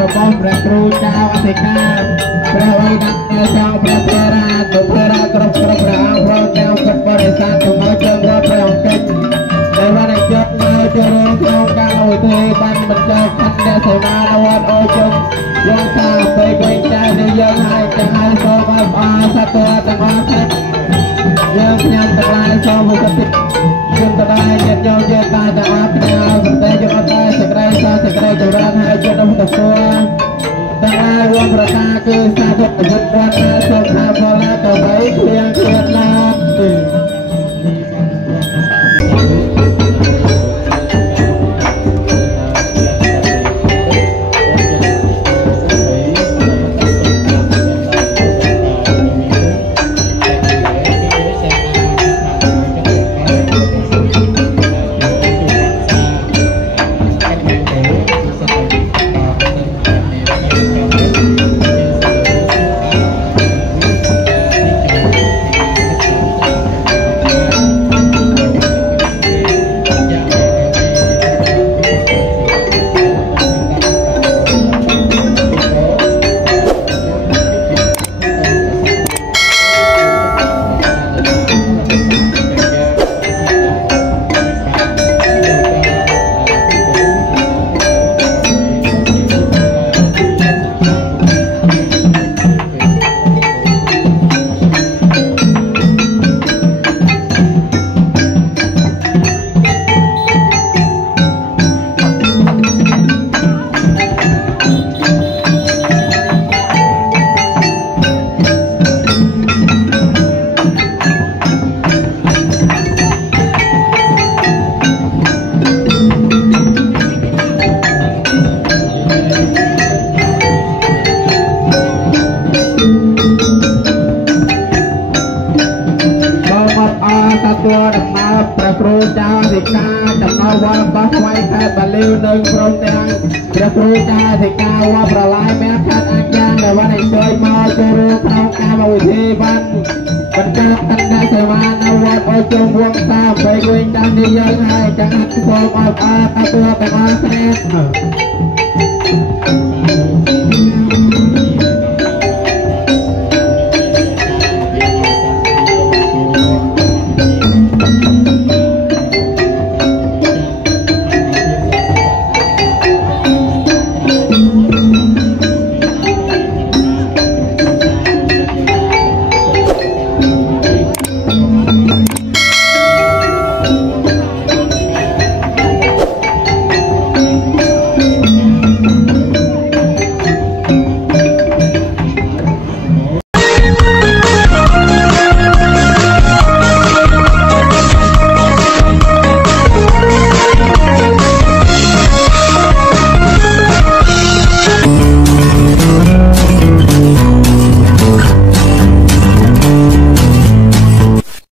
របស់ព្រះគ្រូចៅអធិការព្រះវៃណាស់ចៅព្រះធរាទុភរាគ្រប់ព្រះអង្គព្រមទាំងពុទ្ធបរិស័ទទាំងអស់ចូលរួមព្រះអង្គកិច្ចដែលបានយកនៅចូលរួមក្នុងការអនុទេបានបញ្ចប់ខណ្ឌសេនាវត្តអូជុំយកថាទៅវិញតែយើងឲ្យទាំងឲ្យសូមអបអរសាទរទាំងអស់គ្នាយើងខ្ញុំទាំងឡាយសូមឧទ្ទិសយើងទាំងឡាយញាតិញោមយើងតាទាំងអស់គ្នាសំដែងយកអត់តែសេចក្តីសរសេចក្តីចម្រើនហើយជាដំណើរទាំងឡាយរួមប្រកាគឺសាធុប្រយុទ្ធវត្តសូមថាផលណាទៅបីគ្លៀងគ្លៀនណាព្រះគ្រូចៅអធិការចំណោវត្តបោះស្វ័យខេត្តបាលីវនិងព្រមទាំងព្រះគ្រូចៅអធិការវត្តប្រឡាយមានខេត្តអាចារ្យដែលបានអញ្ជើញមកចូលរួមក្នុងកម្មវិធីបានបន្តអន្តរសេវានៅវត្តអូជុំវងសាបីវិញតាមនេះយើងហើយចឹងសូមអបអរសាទរទាំងអស់គ្នា